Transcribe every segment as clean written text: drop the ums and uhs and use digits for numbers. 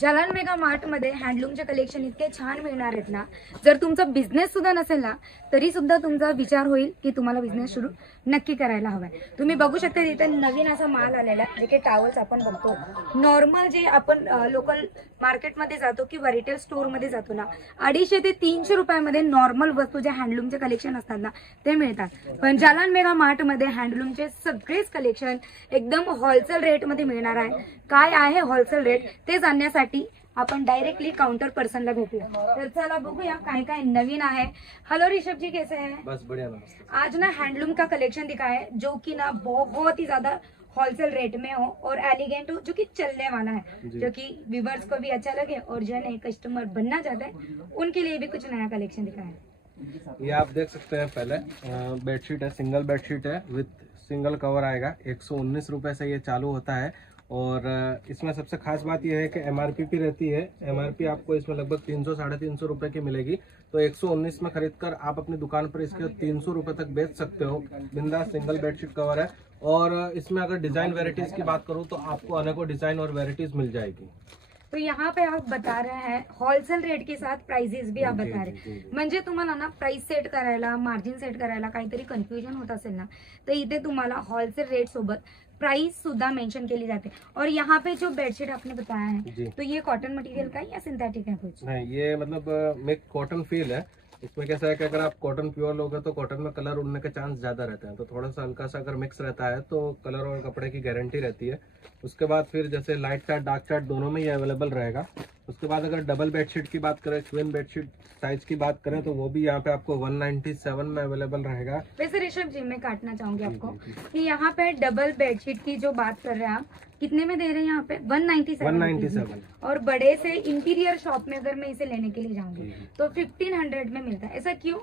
Jalan mega mart मध्ये हँडलूमचे collection इतके छान मिळणार आहेत ना, जर तुमचा बिझनेस सुद्धा नसेल ना तरी सुद्धा तुमचा विचार होईल की तुम्हाला बिझनेस सुरू नक्की करायला हवाय। तुम्ही बघू शकता इथे नवीन असा माल आलेला आहे, जे की टॉवेल्स आपण बघतो। नॉर्मल जे आपण लोकल मार्केटमध्ये जातो किंवा रिटेल स्टोर मध्ये जातो ना, 250 ते 300 रुपयामध्ये नॉर्मल वस्तू जे हँडलूमचे कलेक्शन असतात ना ते मिळतात। पण जालान मेगा मार्ट मध्ये हँडलूमचे सगळेच कलेक्शन एकदम होलसेल रेट मध्ये मिळणार आहे। काय आहे होलसेल रेट ते जाणण्यासाठी अपन डायरेक्टली काउंटर पर्सन ला भेटूया। तर चला बघूया काय काय नवीन आहे। हेलो ऋषभ जी, कैसे हैं? बस बढ़िया, नमस्ते। आज ना हैंडलूम का कलेक्शन दिखाया है जो कि ना बहुत ही ज्यादा होलसेल रेट में हो और एलिगेंट हो, जो कि चलने वाला है, जो कि व्यूवर्स को भी अच्छा लगे और जो नए कस्टमर बनना चाहते हैं उनके लिए भी कुछ नया कलेक्शन दिखाया है। ये आप देख सकते हैं। पहले बेडशीट है, सिंगल बेडशीट है विथ सिंगल कवर आएगा। 119 रुपए से ये चालू होता है। और इसमें सबसे खास बात यह है कि एमआरपी भी रहती है। एमआरपी आपको इसमें लगभग 300-350 रुपए की मिलेगी। तो 119 में खरीदकर आप अपनी दुकान पर इसके 300 रुपए तक बेच सकते हो। बिंदास सिंगल बेडशीट कवर है। और इसमें अगर डिजाइन वेराइटीज की बात करूँ तो आपको अनेकों डिजाइन और वेराइटीज मिल जाएगी। तो यहाँ पे आप बता रहे हैं होलसेल रेट के साथ प्राइसेस भी आप बता रहे हैं। म्हणजे तुम्हाला ना प्राइस सेट करायला, मार्जिन सेट करायला काहीतरी कन्फ्युजन होत असेल ना, तर इथे तुम्हाला होलसेल रेट सोबत प्राइस सुद्धा मेंशन केली जाते। और यहाँ पे जो बेडशीट आपने बताया है तो ये कॉटन मटेरियल का या सिंथेटिक है कुछ? नहीं, ये मतलब मिक्स कॉटन फील है। इसमें कैसा है कि अगर आप कॉटन प्योर लोगे तो कॉटन में कलर उड़ने के चांस ज्यादा रहते हैं। तो थोड़ा सा हल्का सा अगर मिक्स रहता है तो कलर और कपड़े की गारंटी रहती है। उसके बाद फिर जैसे लाइट चार्ट, डार्क चार्ट दोनों में ये अवेलेबल रहेगा। उसके बाद अगर डबल बेडशीट की बात करें, ट्विन बेडशीट साइज की बात करें तो वो भी यहाँ पे आपको 197 में अवेलेबल रहेगा। वैसे ऋषभ जी, मैं काटना चाहूंगी आपको कि यहाँ पे डबल बेडशीट की जो बात कर रहे हैं आप, कितने में दे रहे हैं यहाँ पे? 197। और बड़े से इंटीरियर शॉप में अगर मैं इसे लेने के लिए जाऊंगी तो 1500 में मिलता है। ऐसा क्यों?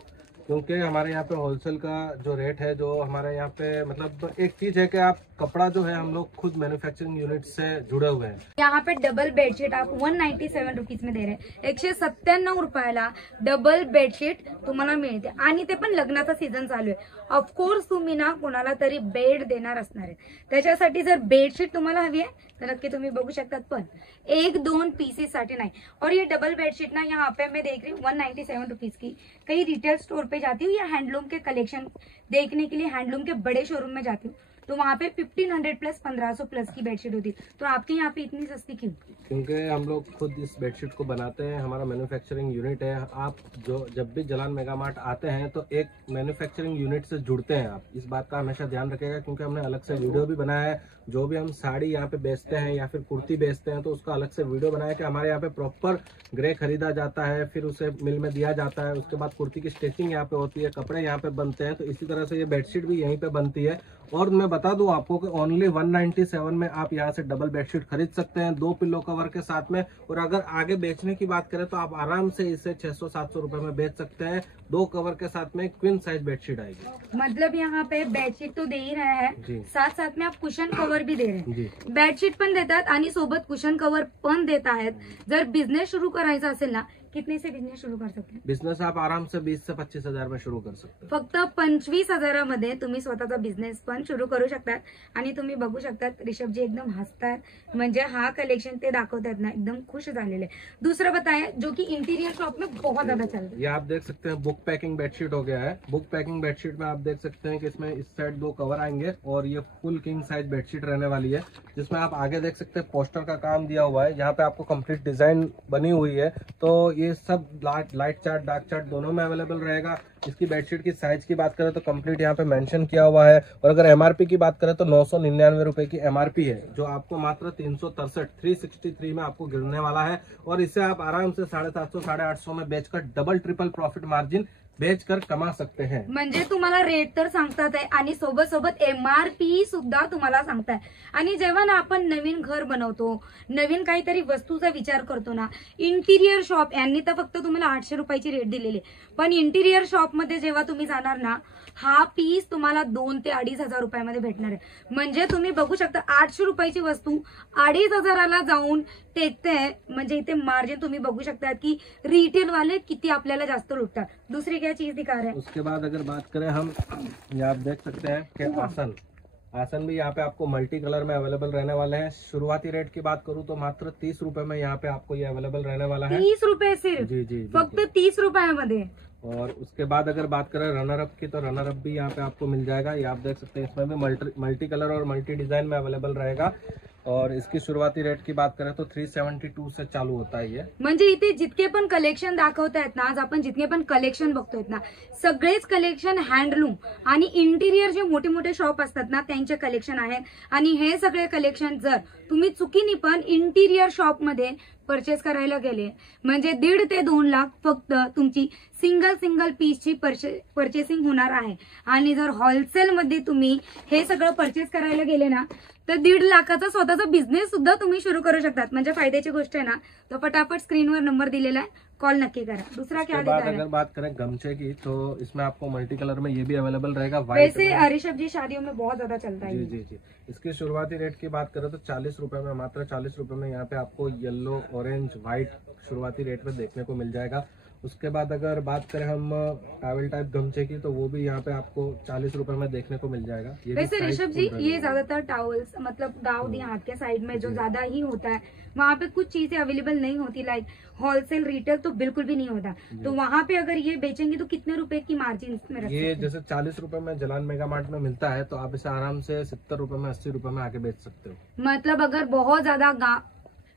क्योंकि हमारे यहाँ पे होलसेल का जो रेट है, जो हमारे यहाँ पे मतलब एक चीज है कि आप कपड़ा जो है हम लोग खुद मैन्युफैक्चरिंग यूनिट से जुड़े हुए हैं। यहाँ पे डबल बेडशीट आप 197 रुपीज में दे रहे हैं। 197 रुपयाला डबल बेडशीट तुम्हाला मिळते आणि ते पण लग्नाचा सीझन चालू आहे। ऑफकोर्स तुम्ही ना कोणाला तरी बेड देणार असणार आहे, त्याच्यासाठी जर बेडशीट तुम्हाला हवी आहे तर नक्की तुम्ही बघू शकतात, पण 1-2 पीसेस साठी नाही। और ये डबल बेडशीट ना यहाँ पे मैं देख रही हूँ 197 रुपीज की। कहीं रिटेल स्टोर पे जाती हूँ या हैंडलूम के कलेक्शन देखने के लिए हैंडलूम के बड़े शोरूम में जाती हूँ तो वहाँ पे 1500 प्लस 1500 प्लस की बेडशीट होती है। तो आपके यहाँ पे इतनी सस्ती क्यों? क्योंकि हम लोग खुद इस बेडशीट को बनाते हैं, हमारा मैन्युफैक्चरिंग यूनिट है। आप जो जब भी जालान मेगा मार्ट आते हैं तो एक मैन्युफैक्चरिंग यूनिट से जुड़ते हैं। आप इस बात का हमेशा ध्यान रखिएगा, क्योंकि हमने अलग से वीडियो भी बनाया है। जो भी हम साड़ी यहाँ पे बेचते हैं या फिर कुर्ती बेचते हैं तो उसका अलग से वीडियो बनाया कि हमारे यहाँ पे प्रॉपर ग्रे खरीदा जाता है, फिर उसे मिल में दिया जाता है। उसके बाद कुर्ती की स्टिचिंग यहाँ पे होती है, कपड़े यहाँ पे बनते हैं। तो इसी तरह से ये बेडशीट भी यहीं पे बनती है। और मैं बता दूं आपको कि ओनली 197 में आप यहाँ से डबल बेडशीट खरीद सकते हैं, 2 पिल्लो कवर के साथ में। और अगर आगे बेचने की बात करें तो आप आराम से इसे 600-700 रुपए में बेच सकते हैं। 2 कवर के साथ में क्वीन साइज बेडशीट आएगी। मतलब यहाँ पे बेडशीट तो दे ही रहे हैं, साथ साथ में आप कुशन कवर भी दे रहे हैं। बेडशीट पण देतात आणि सोबत कुशन कवर पण देत आहेत। जर बिझनेस सुरू करायचा असेल ना, कितने से बिझनेस शुरू कर सकते हैं? बिझनेस आप आराम से 20 से 25 हजार में शुरू कर सकते हैं। फक्त 25,000 मध्ये तुम्ही स्वतःचा बिझनेस पण सुरू करू शकतात। आणि तुम्ही बघू शकतात ऋषभ जी एकदम हसतात, म्हणजे हा कलेक्शन ते दाखवतात ना एकदम खुश झालेले। दूसरा बताया जो कि इंटीरियर शॉप में बहुत ज्यादा चल रहा है, ये आप देख सकते हैं बुक पैकिंग बेडशीट हो गया है। बुक पैकिंग बेडशीट में आप देख सकते हैं कि इसमें इस साइड 2 कवर आएंगे और ये फुल किंग साइज बेडशीट रहने वाली है, जिसमें आप आगे देख सकते हैं पोस्टर का काम दिया हुआ है। यहाँ पे आपको कंप्लीट डिजाइन बनी हुई है। तो ये सब लाइट चार्ट, डार्क चार्ट दोनों में अवेलेबल रहेगा। इसकी बेडशीट की साइज की बात करें तो कंप्लीट यहाँ पे मेंशन किया हुआ है। और अगर एमआरपी की बात करें तो 999 रुपए की एमआरपी है, जो आपको मात्र 363 में आपको गिरने वाला है। और इसे आप आराम से 750-850 में बेचकर डबल ट्रिपल प्रॉफिट मार्जिन बेचकर कमा सकते हैं। म्हणजे तुम्हाला रेट तर सांगतात आहे आणि सोबत सोबत एमआरपी सुद्धा तुम्हाला सांगताय। आणि जेव्हा ना आपण नवीन घर बनवतो, नवीन काहीतरी वस्तूचा विचार करतो ना, इंटिरियर शॉप यांनी तर फक्त तुम्हाला 800 रुपयाची रेट दिलेली, पण इंटिरियर शॉप मध्ये जेव्हा तुम्ही जाणार ना, हा पीस तुम्हाला 2 ते 2,500 रुपयामध्ये भेटणार आहे। म्हणजे तुम्ही बघू शकता 800 रुपयाची वस्तू 2,500ला जाऊन टेकते। म्हणजे इथे मार्जिन तुम्ही बघू शकता की रिटेल वाले किती आपल्याला जास्त लुटतात। दूसरी क्या चीज दिखा रहे हैं? उसके बाद अगर बात करें हम, ये आप देख सकते हैं कि आसन आसन भी यहाँ पे आपको मल्टी कलर में अवेलेबल रहने वाले हैं। शुरुआती रेट की बात करूँ तो मात्र 30 रुपए में यहाँ पे आपको ये अवेलेबल रहने वाला है। 30 रुपए सिर्फ? जी जी फक्त 30 रुपयामध्ये। और उसके बाद अगर बात करें रनर अप की, तो रनर अप भी यहाँ पे आपको मिल जाएगा। ये आप देख सकते हैं, इसमें भी मल्टी कलर और मल्टी डिजाइन में अवेलेबल रहेगा। और इसकी शुरुआती रेट की बात करें तो 372 से चालू होता है ये। म्हणजे इथे जितके पण कलेक्शन दाखवतायत ना, आज आपण जितके पण कलेक्शन बघतोय ना, सगळेच कलेक्शन हँडलूम आणि इंटिरियर जे मोठे मोठे शॉप असतात ना त्यांचे कलेक्शन आहेत। आणि हे सगळे कलेक्शन जर तुम्ही चुकीने पण इंटिरियर शॉप मध्ये परचेस करायला गेले म्हणजे 1.5 ते 2 लाख फक्त तुमची सिंगल पीसची परचेसिंग होणार आहे। आणि जर होलसेल मध्ये तुम्ही हे सगळं परचेस करायला गेले ना तर 1.5 लाखाचा स्वतःचा बिझनेस सुद्धा तुम्ही सुरू करू शकतात। म्हणजे फायद्याची गोष्ट आहे ना। तो फटाफट स्क्रीनवर नंबर दिलेला है, कॉल नक्की करा। दूसरा क्या बाद दिखा अगर बात करें गमछे की, तो इसमें आपको मल्टी कलर में ये भी अवेलेबल रहेगा। वैसे ऋषभ जी शादियों में बहुत ज्यादा चलता है। जी जी जी। इसकी शुरुआती रेट की बात करें तो 40 रुपए में, मात्र 40 रुपए में यहाँ पे आपको येलो, ऑरेंज, व्हाइट शुरुआती रेट में देखने को मिल जाएगा। उसके बाद अगर बात करें हम टॉवल टाइप गमछे की, तो वो भी यहाँ पे आपको 40 रुपए में देखने को मिल जाएगा। ये भी वैसे size ऋषभ जी full ये रहेगा। ज्यादातर टावल्स मतलब गाँव देहात के साइड में जो जी। ज्यादा ही होता है वहाँ पे कुछ चीजें अवेलेबल नहीं होती, लाइक होलसेल रिटेल तो बिल्कुल भी नहीं होता। तो वहाँ पे अगर ये बेचेंगे तो कितने रुपए की मार्जिन में रख ये सकते हैं? जैसे 40 रुपए में जलान मेगा मार्ट में मिलता है, तो आप इसे आराम से 70 रुपए में, 80 रुपए में आके बेच सकते हो। मतलब अगर बहुत ज्यादा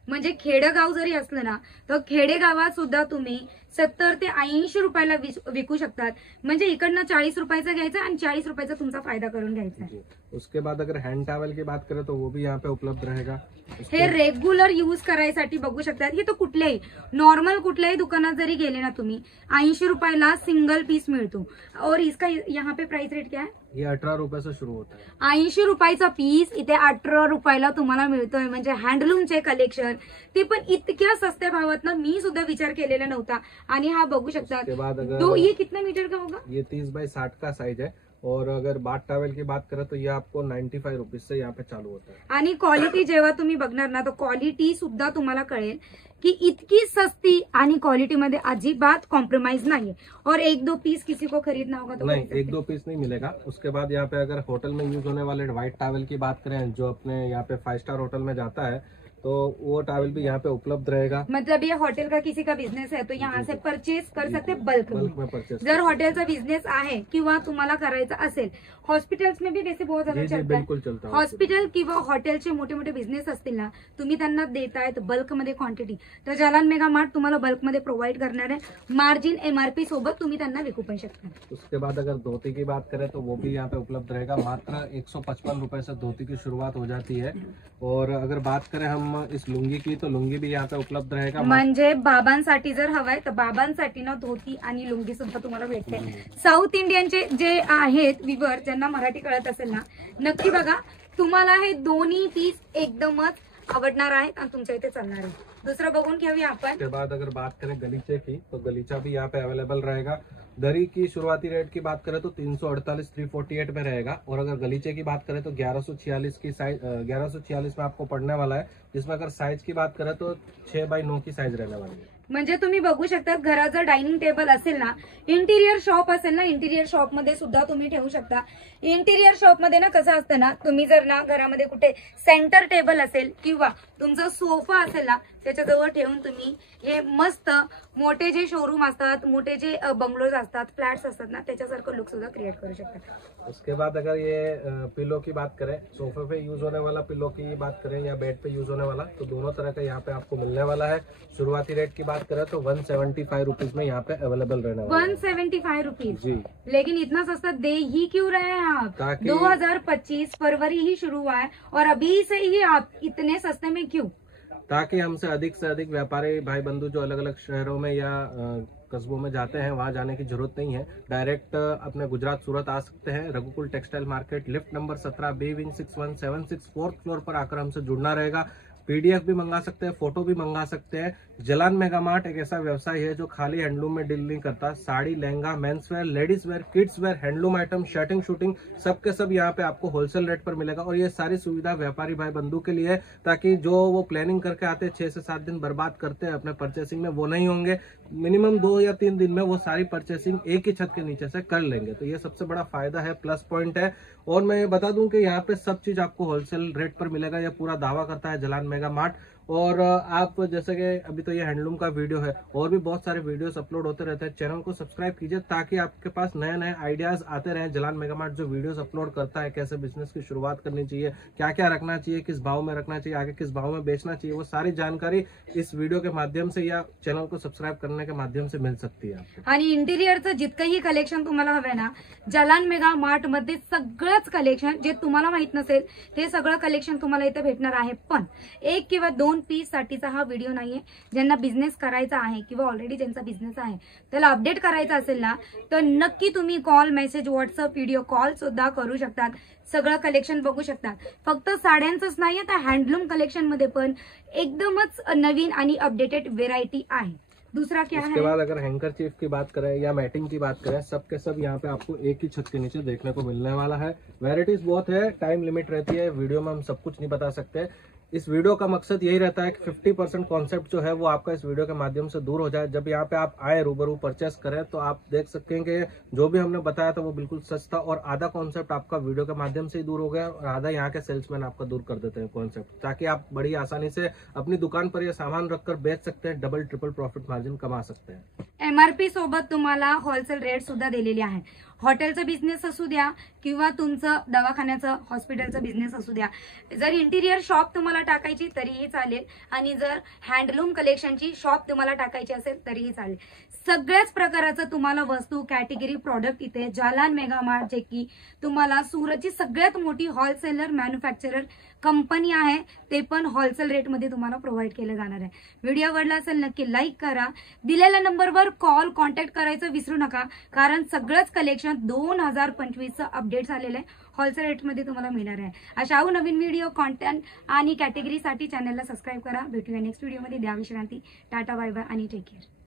म्हणजे खेडेगाव जरी असलं ना तर खेडेगावात सुद्धा तुम्ही 70 ते 80 रुपयाला विकू शकतात। म्हणजे इकडनं 40 रुपयाचा घ्यायचा आणि 40 रुपयाचा तुमचा फायदा करून घ्यायचा। जी। उसके बाद अगर हैंड टॉवल की बात करें तो वो भी यहाँ पे उपलब्ध रहेगा। हे रेग्युलर यूज करायसाठी बघू शकतात। हे तो कुठल्याही नॉर्मल कुठल्याही दुकानात जरी गेले ना तुम्ही 80 रुपयाला सिंगल पीस मिळतो। और इसका यहाँ पे प्राइस रेट क्या है? ये 18 रुपए से शुरू होता है। 80 रुपयाचा पीस इथे 18 रुपयाला तुम्हाला मिळतोय। म्हणजे हँडलूमचे कलेक्शन ते पण इतक्या सस्त्या भावात ना मी सुद्धा विचार केलेला नव्हता। आणि हा बघू शकतात उसके बाद अगर तो ये कितना मीटर का होगा? ये 30 बाई 60 का साइज है। और अगर बाथ टॉवल की बात करें तो ये आपको 95 रुपीज से यहाँ पे चालू होता है। आणि क्वालिटी जेव्हा तुम्ही बघणार ना तो क्वालिटी सुद्धा तुम्हाला कळेल की इतकी सस्ती आणि क्वालिटी मध्ये अजिबात कॉम्प्रोमाइज नाही। और 1-2 पीस किसी को खरीदना होगा तो नहीं, 1-2 पीस नहीं मिलेगा। उसके बाद यहाँ पे अगर होटल में यूज होने वाले व्हाइट टॉवल की बात करें, जो अपने यहाँ पे 5 स्टार होटल में जाता है, तो वो टॉवल भी यहाँ पे उपलब्ध रहेगा। मतलब ये होटल का किसी का बिझनेस है तो यहाँ से परचेस कर सकते बल्क बल्क में परचेस। जर हॉटेलचा बिझनेस आहे किंवा तुम्हाला करायचा असेल, हॉस्पिटल्स में भी वैसे बहुत ज्यादा जी जी चलता है। बिल्कुल चलता है। हॉस्पिटल किंवा हॉटेलचे मोठे मोठे बिझनेस असतील ना, तुम्ही त्यांना देतायत बल्कमध्ये क्वांटिटी, तर जालान मेगा मार्ट तुम्हाला बल्कमध्ये प्रोव्हाइड करणार आहे। मार्जिन एमआरपी सोबत तुम्ही त्यांना विकू पण शकता। उसके बाद अगर धोती की बात करें तो वो भी यहाँ पे उपलब्ध रहेगा। मात्र 155 रुपए से धोती की शुरुआत हो जाती है। और अगर बात करें हम इस लुंगी की, तो लुंगी भी यहाँ पे उपलब्ध रहेगा। म्हणजे बाबांसाठी जर हवाय तर बाबांसाठी ना धोती आणि लुंगी सुद्धा तुम्हाला भेटते। साऊथ इंडियनचे जे आहेत विवर, ज्यांना मराठी कळत असेल ना, नक्की बघा, तुम्हाला हे दोन्ही पीस एकदमच आवडणार आहेत आणि तुमच्या इथे चालणार आहे। दूसरा बघून घेऊया आपण। उसके बाद अगर बात करें गलीचे की, तो गलीचा भी यहाँ पे अवेलेबल रहेगा। दरी की शुरुआती रेट की बात करें तो 348 348 में रहेगा। और अगर गलीचे की बात करें तो 1146 की साइज 1146 में आपको पड़ने वाला है। जिसमें अगर साइज की बात करें तो 6x9 की साइज रहने वाली है। म्हणजे तुम्ही बघू शकता, घरात जर डायनिंग टेबल असेल ना, इंटिरियर शॉप असेल ना, इंटिरियर शॉप मध्ये सुद्धा तुम्ही ठेवू शकता। इंटिरियर शॉप मध्ये ना कसं असतं ना, तुम्ही जर ना घरामध्ये कुठे सेंटर टेबल असेल किंवा तुमचा सोफा असेल ना, त्याच्याजवळ ठेवून तुम्ही हे मस्त मोठे जे शोरूम असतात, मोठे जे बंगलोज असतात, फ्लॅट्स असतात ना, त्याच्यासारखं लुक सुद्धा क्रिएट करू शकता। उसके बाद अगर ये पिलो की बात करें, सोफे पे यूज होने वाला पिलो की बात करें या बेड पे यूज होने वाला, तो दोनों तरह का यहाँ पे आपको मिलने वाला है। शुरुआती रेट की बात करें तो 175 रुपीज में यहाँ पे अवेलेबल रहने वाला है। 175 रुपीज जी। लेकिन इतना सस्ता दे ही क्यों रहे हैं आप? ताकि 2025 फरवरी ही शुरू हुआ है और अभी से ही आप इतने सस्ते में क्यों? ताकि हमसे अधिक व्यापारी भाई बंधु जो अलग अलग शहरों में या कस्बों में जाते हैं, वहां जाने की जरूरत नहीं है। डायरेक्ट अपने गुजरात सूरत आ सकते हैं। Raghukul textile market, lift number 17, B wing 6176 4th floor पर आकर हमसे जुड़ना रहेगा। PDF भी मंगा सकते हैं, फोटो भी मंगा सकते हैं। जलान मेगा मार्ट एक ऐसा व्यवसाय है जो खाली हैंडलूम में डील नहीं करता। Sari, lehenga, men's wear, ladies wear, kids where, handloom item, shirting, shooting, सब के सब यहाँ पे आपको होलसेल रेट पर मिलेगा। और ये सारी सुविधा व्यापारी भाई बंधु के लिए है, ताकि जो वो प्लानिंग करके आते हैं 6 से 7 दिन बर्बाद करते हैं अपने परचेसिंग में, वो नहीं होंगे। मिनिमम 2 या 3 दिन में वो सारी परचेसिंग एक ही छत के नीचे से कर लेंगे। तो ये सबसे बड़ा फायदा है, प्लस पॉइंट है। और मैं ये बता दूं कि यहाँ पे सब चीज आपको होलसेल रेट पर मिलेगा, यह पूरा दावा करता है जलान मेगा मार्ट। और आप जैसे कि अभी तो ये हैंडलूम का वीडियो है, और भी बहुत सारे वीडियोस अपलोड होते रहते हैं। चैनल को सब्सक्राइब कीजिए ताकि आपके पास नए नए आइडियाज आते रहें। जलान मेगा मार्ट जो वीडियोस अपलोड करता है, कैसे बिजनेस की शुरुआत करनी चाहिए, क्या क्या रखना चाहिए, किस भाव में रखना चाहिए, आगे किस भाव में बेचना चाहिए, वो सारी जानकारी इस वीडियो के माध्यम से या चॅनल को सबस्क्राईब करने के माध्यम से मिल सकती है आपको। आणि इंटिरियरचं जितकंही कलेक्शन तुम्हाला हवंय ना, जलान मेगा मार्ट मध्ये सगळंच कलेक्शन जे तुम्हाला माहित नसेल ते सगळं कलेक्शन तुम्हाला इथे भेटणार आहे। पण 1 किंवा 2 पीस साठीचा हा व्हिडिओ नाहीये। ज्यांना बिझनेस करायचा आहे किंवा ऑलरेडी ज्यांचा बिझनेस आहे त्याला अपडेट करायचा असेल ना, तर नक्की तुम्ही call, message, WhatsApp, video call सुद्धा करू शकतात। सगळं कलेक्शन बघू शकतात। फक्त साड्यांचंच नाहीये, तर हँडलूम कलेक्शन मध्ये पण एकदमच नवीन आणि अपडेटेड व्हेरायटी आहे। दूसरा क्या उसके है? बाद अगर हैंकर चीफ की बात करें या मैटिंग की बात करें, सब के सब यहाँ पे आपको एक ही छत के नीचे देखने को मिलने वाला है। वैरायटीज बहुत है, टाइम लिमिट रहती है, वीडियो में हम सब कुछ नहीं बता सकते। इस वीडियो का मकसद यही रहता है कि 50% कॉन्सेप्ट जो है वो आपका इस वीडियो के माध्यम से दूर हो जाए। जब यहाँ पे आप आए, रूबरू परचेस करें, तो आप देख सकते हैं कि जो भी हमने बताया था वो बिल्कुल सच था, और आधा कॉन्सेप्ट आपका वीडियो के माध्यम से ही दूर हो गया, और आधा यहाँ के सेल्समैन आपका दूर कर देते हैं कॉन्सेप्ट, ताकि आप बड़ी आसानी से अपनी दुकान पर यह सामान रखकर बेच सकते हैं, डबल ट्रिपल प्रॉफिट मार्जिन कमा सकते हैं। एमआरपी सोबत तुम्हाला होलसेल रेट सुद्धा दिलेली आहे। हॉटेलचा बिझनेस असू द्या किंवा तुमचं दवाखान्याचं, हॉस्पिटलचा बिझनेस असू द्या, जर इंटिरियर शॉप तुम्हाला टाकायची तरीही चालेल, आणि जर हँडलूम कलेक्शनची शॉप तुम्हाला टाकायची असेल तरीही चालेल। सगळ्याच प्रकाराचं तुम्हाला वस्तू, कॅटेगरी, प्रॉडक्ट इथे जालान मेगा मार्ट, जे की तुम्हाला सुरतची सगळ्यात मोठी होलसेलर मॅन्युफॅक्चरर कंपनी आहे, ते पण होलसेल रेटमध्ये तुम्हाला प्रोव्हाइड केलं जाणार आहे। व्हिडिओ आवडला असेल नक्की लाईक करा, दिलेल्या नंबरवर कॉल, कॉन्टॅक्ट करायचं विसरू नका, कारण सगळंच कलेक्शन 2025चं अपडेट झालेलं आहे, होलसेल रेटमध्ये तुम्हाला मिळणार आहे। अशा नवीन व्हिडिओ, कॉन्टेंट आणि कॅटेगरीसाठी चॅनलला सबस्क्राईब करा। भेटूया नेक्स्ट व्हिडिओमध्ये। द्या विश्रांती, टाटा, बाय बाय आणि टेक केअर।